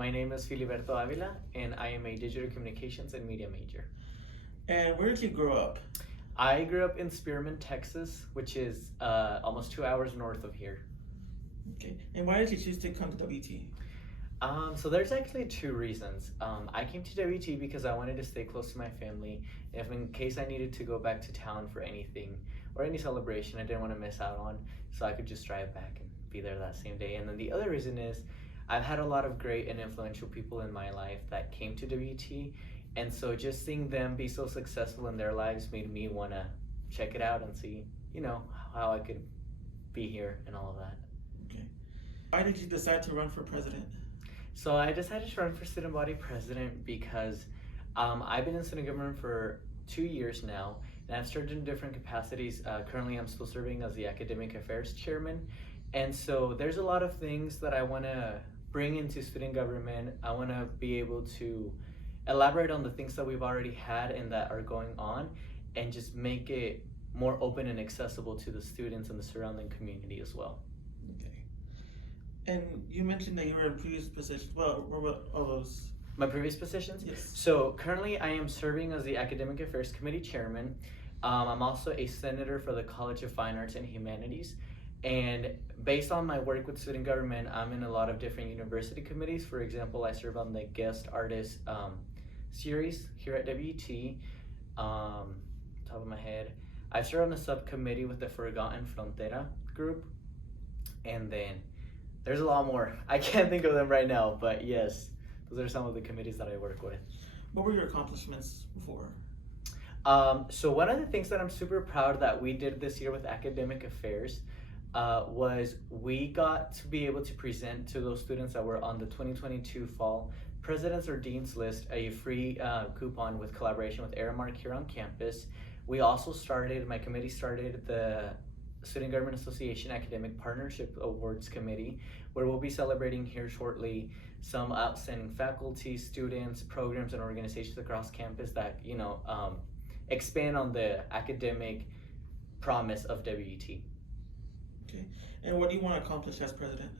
My name is Filiberto Avila, and I am a digital communications and media major. And where did you grow up? I grew up in Spearman, Texas, which is almost 2 hours north of here. Okay. And why did you choose to come to WT? So there's actually two reasons. I came to WT because I wanted to stay close to my family. If in case I needed to go back to town for anything or any celebration I didn't want to miss out on, so I could just drive back and be there that same day. And then the other reason is I've had a lot of great and influential people in my life that came to WT, and so just seeing them be so successful in their lives made me want to check it out and see, how I could be here and all of that. Okay. Why did you decide to run for president? So I decided to run for student body president because I've been in student government for 2 years now, and I've served in different capacities. Currently, I'm still serving as the academic affairs chairman, and so there's a lot of things that I want to bring into student government. I want to be able to elaborate on the things that we've already had and that are going on, and just make it more open and accessible to the students and the surrounding community as well. Okay. And you mentioned that you were in previous positions. Well, what were all those? My previous positions? Yes. So currently I am serving as the Academic Affairs Committee Chairman. I'm also a senator for the College of Fine Arts and Humanities. And based on my work with student government, I'm in a lot of different university committees. For example, I serve on the guest artist series here at WT. Top of my head, I serve on a subcommittee with the Forgotten Frontera group. And then there's a lot more. I can't think of them right now, but yes, those are some of the committees that I work with. What were your accomplishments before? So one of the things that I'm super proud that we did this year with academic affairs was we got to be able to present to those students that were on the 2022 fall President's or Dean's List a free coupon with collaboration with Aramark here on campus. We also my committee started the Student Government Association Academic Partnership Awards Committee, where we'll be celebrating here shortly some outstanding faculty, students, programs, and organizations across campus that expand on the academic promise of WT. Okay. And what do you want to accomplish as president?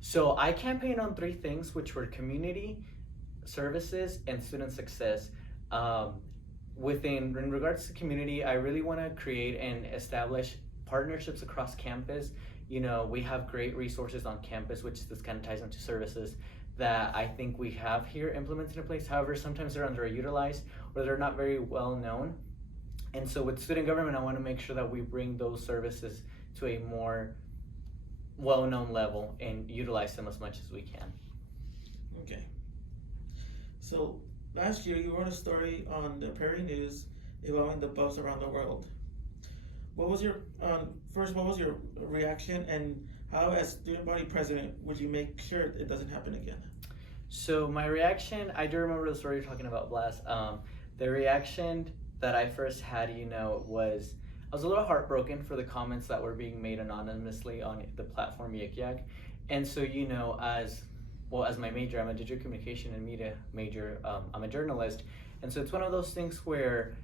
So I campaigned on 3 things, which were community, services, and student success. In regards to community, I really want to create and establish partnerships across campus. We have great resources on campus, which this kind of ties into services that I think we have here implemented in place. However, sometimes they're underutilized or they're not very well known. And so with student government, I want to make sure that we bring those services to a more well-known level and utilize them as much as we can. Okay. So last year you wrote a story on the Prairie News involving the bus around the world. What was your reaction, and how, as student body president, would you make sure it doesn't happen again? So my reaction, I do remember the story you're talking about, Blas. The reaction that I first had, was I was a little heartbroken for the comments that were being made anonymously on the platform Yik Yak. And so, as my major, I'm a digital communication and media major, I'm a journalist. And so it's one of those things where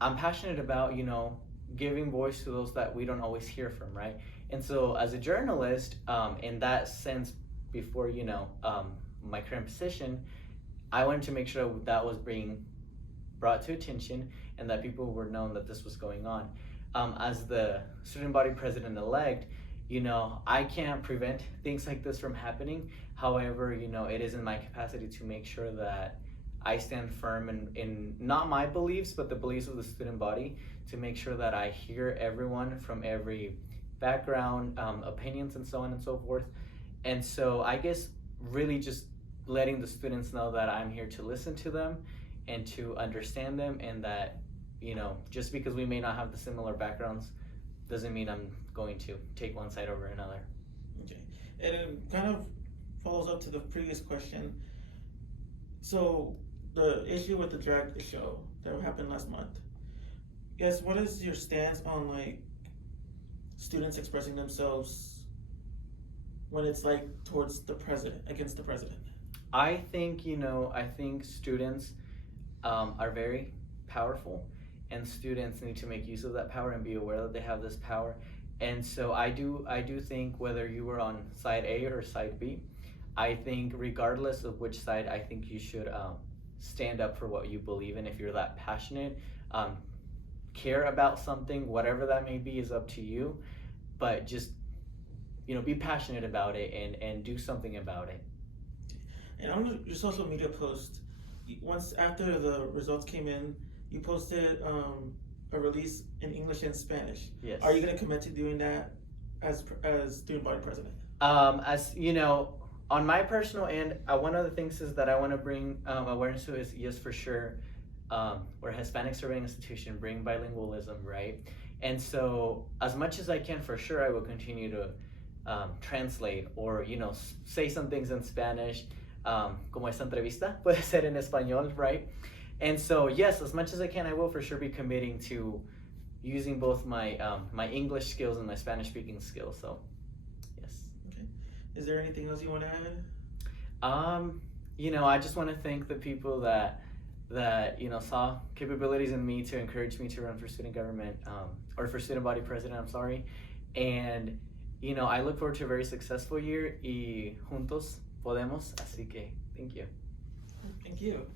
I'm passionate about, giving voice to those that we don't always hear from, right? And so as a journalist, in that sense, before, my current position, I wanted to make sure that was being brought to attention and that people were known that this was going on. As the student body president-elect, I can't prevent things like this from happening. However, it is in my capacity to make sure that I stand firm in not my beliefs, but the beliefs of the student body, to make sure that I hear everyone from every background, opinions, and so on and so forth. And so I guess really just letting the students know that I'm here to listen to them and to understand them, and that, just because we may not have the similar backgrounds doesn't mean I'm going to take one side over another. Okay. And it kind of follows up to the previous question. So the issue with the drag show that happened last month, yes, what is your stance on students expressing themselves when it's towards the president, against the president? I think, I think students are very powerful, and students need to make use of that power and be aware that they have this power. And so I do think, whether you were on side A or side B, I think regardless of which side, I think you should stand up for what you believe in. If you're that passionate, care about something, whatever that may be, is up to you. But just, be passionate about it and do something about it. And on your social media post, once after the results came in, you posted a release in English and Spanish. Yes. Are you going to commit to doing that as student body president? As you know, on my personal end, one of the things is that I want to bring awareness to is, yes, for sure, we're a Hispanic surveying institution, bring bilingualism, right? And so as much as I can, for sure, I will continue to translate or, say some things in Spanish, como esta entrevista, puede ser en español, right? And so, yes, as much as I can, I will for sure be committing to using both my my English skills and my Spanish speaking skills, so. Is there anything else you want to add? I just want to thank the people that saw capabilities in me to encourage me to run for student government, or for student body president, I'm sorry. And, I look forward to a very successful year y juntos podemos, así que thank you. Thank you.